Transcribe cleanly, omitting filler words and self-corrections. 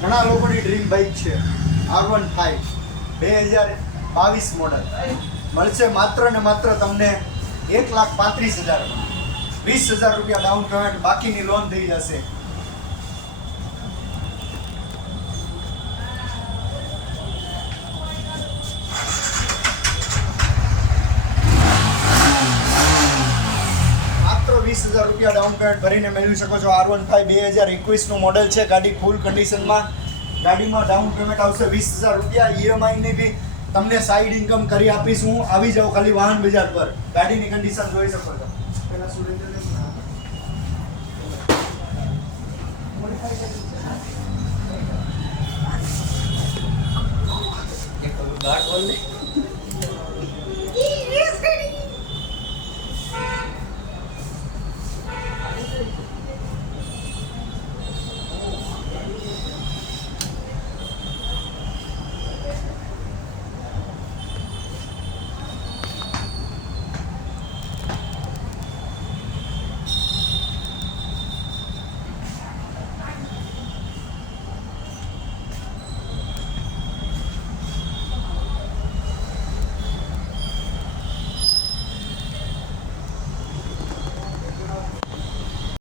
ઘણા લોકોની dream bike છે R15 2022 મોડલ મળશે માત્ર ને માત્ર તમને 1,35,000 20,000 રૂપિયા ડાઉન પેમેન્ટ, બાકીની લોન થઈ જશે. માત્ર 20,000 રૂપિયા ડાઉન પેમેન્ટ ભરીને મેળવી શકો છો. R15 2021 નું મોડલ છે. ગાડી ફૂલ કન્ડિશનમાં. ગાડીમાં ડાઉન પેમેન્ટ આવશે 20,000 રૂપિયા. EMI ની બી તમને સાઈડ ઇન્કમ કરી આપીશ હું. આવી જાઓ ખાલી વાહન બજાર પર. ગાડીની કન્ડિશન જોઈ શકો છો. પેલા સુરેન્દ્ર ગાર્ડ બોલ